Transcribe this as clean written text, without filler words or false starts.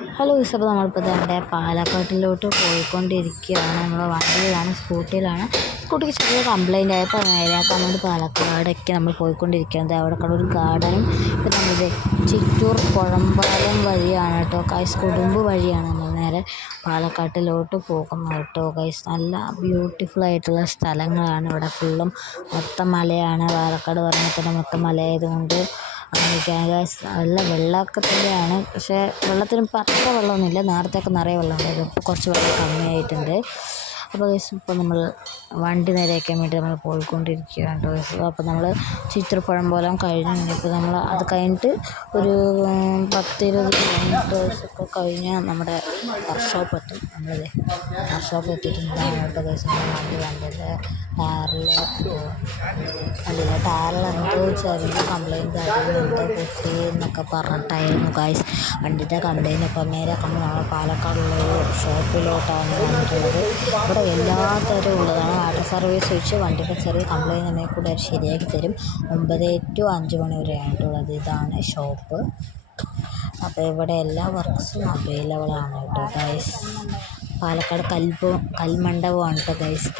Hello guys, അപ്പോൾ നമ്മളിപ്പോൾ ദാണ്ടെ പാലക്കാട്ടിലോട്ട് പോയിക്കൊണ്ടിരിക്കുകയാണ്. നമ്മൾ വണ്ടിയിലാണ്, സ്കൂട്ടിക്ക് ചെറിയ കംപ്ലൈൻ്റ് ആയപ്പോൾ നേരെയാക്കാൻ വേണ്ടി പാലക്കാടേക്ക് നമ്മൾ പോയിക്കൊണ്ടിരിക്കുന്നത്. അവിടെ ഒരു ഗാർഡനും ഇപ്പം നമ്മളിത് ചിറ്റൂർ കുഴമ്പാലം വഴിയാണ് കേട്ടോ ഗൈസ്, കുടുംബ് വഴിയാണ് നമ്മൾ നേരെ പാലക്കാട്ടിലോട്ട് പോകുന്നത് കേട്ടോ ഗൈസ്. നല്ല ബ്യൂട്ടിഫുൾ ആയിട്ടുള്ള സ്ഥലങ്ങളാണ് ഇവിടെ. ഫുള്ളും മൊത്തം മലയാണ്. പാലക്കാട് പറയുമ്പോൾ തന്നെ മൊത്തം മലയായതുകൊണ്ട് അങ്ങനെയൊക്കെയാണ് ഗൈസ്. നല്ല വെള്ളമൊക്കെ തന്നെയാണ്, പക്ഷേ വെള്ളത്തിന് ഇപ്പം അത്ര വെള്ളമൊന്നുമില്ല. നേരത്തെയൊക്കെ നിറയെ വെള്ളം ഉണ്ടായിരുന്നു, ഇപ്പോൾ കുറച്ച് വെള്ളം കമ്മിയായിട്ടുണ്ട്. അപ്പോൾ ഗൈസ് ഇപ്പോൾ നമ്മൾ വണ്ടി നേരെയാക്കാൻ വേണ്ടി നമ്മൾ പോയിക്കൊണ്ടിരിക്കുകയാണ് കേട്ടോ ഗൈസ്. അപ്പോൾ നമ്മൾ ചിത്രപ്പഴംപോലം കഴിഞ്ഞു. ഇപ്പോൾ നമ്മൾ അത് കഴിഞ്ഞിട്ട് ഒരു 10-20 കിലോമീറ്റേഴ്സൊക്കെ കഴിഞ്ഞാൽ നമ്മുടെ വർക്ക്ഷോപ്പ് എത്തും. വർക്ക്ഷോപ്പ് എത്തിയിട്ടുണ്ടാകും കേട്ടോ ഗൈസ്. നമ്മൾ ടയറിൽ എന്തോ ചെറിയ കംപ്ലൈൻറ്റ് ആയിരുന്നു, പൊട്ടി എന്നൊക്കെ പറഞ്ഞിട്ടായിരുന്നു ഗൈസ് വണ്ടിയുടെ കംപ്ലൈൻറ്റ്. അപ്പം നേരെയാക്കുമ്പോൾ നമ്മൾ പാലക്കാടുള്ളൊരു ഷോപ്പിലോട്ടാണ് വന്നിട്ടുള്ളത്. ഇവിടെ എല്ലാത്തരം ഉള്ളതാണ്. വാട്ടർ സർവീസ് വെച്ച് വണ്ടിയുടെ ചെറിയ കംപ്ലൈൻറ്റ് ഉണ്ടെങ്കിൽ കൂടെ അവർ ശരിയാക്കി തരും. 9 to 5 മണി വരെയായിട്ടുള്ളത്. ഇതാണ് ഷോപ്പ്. അപ്പോൾ ഇവിടെ എല്ലാ വർക്ക്സും അവൈലബിൾ ആണ് കേട്ടോ ഗൈസ്. പാലക്കാട് കൽമണ്ഡപമാണ് കേട്ടോ ഗൈസ്.